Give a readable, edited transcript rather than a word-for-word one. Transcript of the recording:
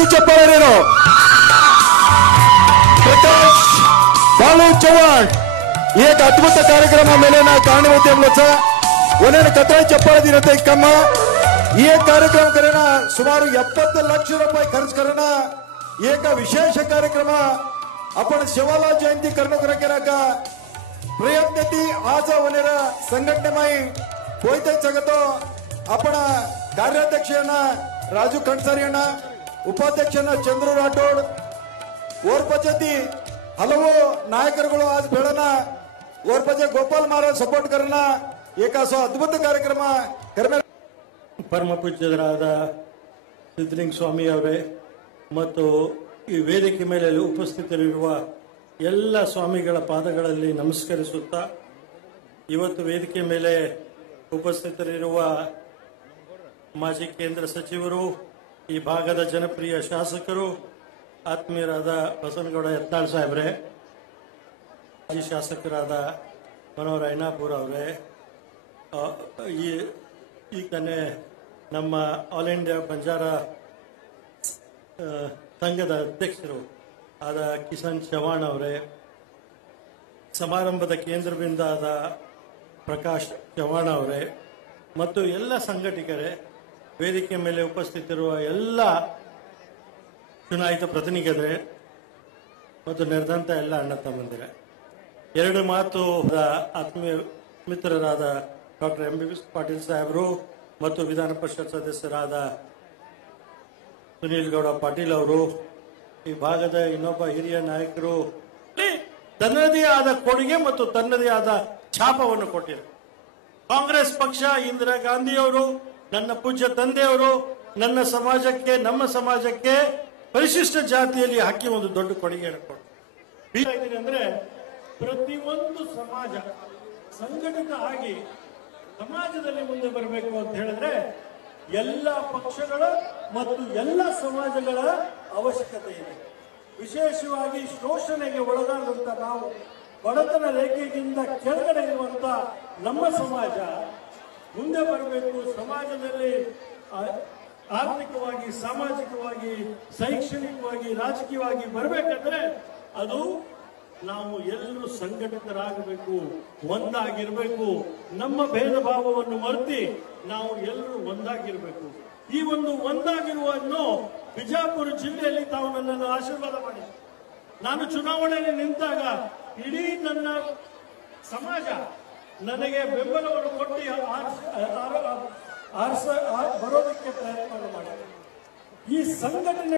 जोरागी चप्पल प्रकाश बालू चव्हाण एक अद्भुत कार्यक्रम मेले कारणीभूत कतरा चप्पल दिनते कम ये कार्यक्रम करेना सुमार 70 लाख रुपये खर्च करना एक विशेष कार्यक्रम आपण शिवालाल जयंती करणं का प्रयत्न ती आज वनेर संघटने माई होते जगतो आपण कार्याध्यक्ष राजू खंडसारी उपाध्यक्ष चंद्रू राठोड ओरपचे हलवो नायकरुगळु आज बेळना ओरपचे गोपाल महाराज सपोर्ट करना एक अद्भुत कार्यक्रम करमे परम पूज्यराದ ಸಿದ್ಧಲಿಂಗ ಸ್ವಾಮಿ ಅವರೇ ಮತ್ತು ಈ ವೇದಿಕೆ ಮೇಲೆ ಉಪಸ್ಥಿತರಿರುವ ಎಲ್ಲ ಸ್ವಾಮಿಗಳ ಪಾದಗಳಲ್ಲಿ ನಮಸ್ಕರಿಸುತ್ತಾ ಇವತ್ತು ವೇದಿಕೆ ಮೇಲೆ ಉಪಸ್ಥಿತರಿರುವ ಮಾಜಿ ಕೇಂದ್ರ ಸಚಿವರು ಈ ಭಾಗದ ಜನಪ್ರಿಯ ಶಾಸಕರು ಆತ್ಮೀಯರಾದ ಬಸವನಗೌಡ ಯತ್ನಾಳ್ ಸಾಹೇಬ್ರೆ ಮಾಜಿ ಶಾಸಕರಾದ ಮನೋಹರ್ ಐನಾಪುರ ಅವರೇ ಈ ಕನೆ ನಮ್ಮ ಆಲ್ ಇಂಡಿಯಾ ಬಂಜಾರ ಸಂಘದ ಅಧ್ಯಕ್ಷರು ಆದ ಕಿಶನ್ ಚವಾಣ್ ಅವರೇ ಸಮಾರಂಭದ ಕೇಂದ್ರಬಿಂದು ಆದ ಪ್ರಕಾಶ್ ಚವಾಣ್ ಅವರೇ ಮತ್ತು ಎಲ್ಲ ಸಂಘಟಕರೇ ವೇದಿಕೆ ಮೇಲೆ ಉಪಸ್ಥಿತರಿರುವ ಎಲ್ಲ ಚುನಾಯಿತ ಪ್ರತಿನಿಧಿಗಳೇ ಮತ್ತು ನೆರೆದಂತ ಎಲ್ಲ ಅಣ್ಣ ತಮ್ಮಂದಿರೇ ಎರಡು ಮಾತು ಆತ್ಮೀಯ ಮಿತ್ರರಾದ ಡಾಕ್ಟರ್ ಎಂ.ಬಿ. ಪಾಟೀಲ್ ಸಾಹೇಬರು ಮತ್ತು ವಿಧಾನ ಪರಿಷತ್ ಸದಸ್ಯರಾದ ಸುನೀಲ್ ಗೌಡ ಪಾಟೀಲ್ ಅವರು ಈ ಭಾಗದ ಇನ್ನೊಬ್ಬ ಹಿರಿಯ ನಾಯಕರು ತನ್ನದೇ ಆದ ಕೊಡುಗೆ ಮತ್ತು ತನ್ನದೇ ಆದ ಛಾಪವನ್ನು ಕೊಟ್ಟಿದ್ದಾರೆ. ಕಾಂಗ್ರೆಸ್ ಪಕ್ಷ ಇಂದಿರಾ ಗಾಂಧಿ ಅವರು ನನ್ನ ಪೂಜ್ಯ ತಂದೆಯವರು ನನ್ನ ಸಮಾಜಕ್ಕೆ ನಮ್ಮ ಸಮಾಜಕ್ಕೆ ಪರಿಶಿಷ್ಟ ಜಾತಿಯಲ್ಲಿ ಹಾಕಿ ಒಂದು ದೊಡ್ಡ ಕೊಡುಗೆಯನ್ನು ಕೊಟ್ಟು ಅಂದ್ರೆ ಪ್ರತಿಯೊಂದು ಸಮಾಜ ಸಂಘಟಿತ ಆಗಿ ಸಮಾಜದಲ್ಲಿ ಮುಂದೆ ಬರಬೇಕು ಅಂತ ಹೇಳಿದ್ರೆ ಎಲ್ಲ ಪಕ್ಷಗಳ ಮತ್ತು ಎಲ್ಲ ಸಮಾಜಗಳ ಅವಶ್ಯಕತೆ ಇದೆ. ವಿಶೇಷವಾಗಿ ಶೋಷಣೆಗೆ ಒಳಗಾದಂತ ನಾವು ಬಡತನ ರೇಖೆಗಿಂತ ಕೆಳಗಡೆ ಇರುವಂತ ನಮ್ಮ ಸಮಾಜ ಮುಂದೆ ಬರಬೇಕು. ಸಮಾಜದಲ್ಲಿ ಆರ್ಥಿಕವಾಗಿ, ಸಾಮಾಜಿಕವಾಗಿ, ಶೈಕ್ಷಣಿಕವಾಗಿ, ರಾಜಕೀಯವಾಗಿ ಬರಬೇಕಂದ್ರೆ ಅದು ನಾವು ಎಲ್ಲರೂ ಸಂಘಟಿತರಾಗಬೇಕು, ಒಂದಾಗಿರ್ಬೇಕು. ನಮ್ಮ ಭೇದ ಭಾವವನ್ನು ಮರೆತಿ ನಾವು ಎಲ್ಲರೂ ಒಂದಾಗಿರ್ಬೇಕು. ಈ ಒಂದು ಒಂದಾಗಿರುವನ್ನು ಬಿಜಾಪುರ ಜಿಲ್ಲೆಯಲ್ಲಿ ತಾವು ನನ್ನನ್ನು ಆಶೀರ್ವಾದ ಮಾಡಿ, ನಾನು ಚುನಾವಣೆಯಲ್ಲಿ ನಿಂತಾಗ ಇಡೀ ನನ್ನ ಸಮಾಜ ನನಗೆ ಬೆಂಬಲವನ್ನು ಕೊಟ್ಟು ಬರೋದಕ್ಕೆ ಪ್ರಯತ್ನ ಮಾಡಿ ಈ ಸಂಘಟನೆ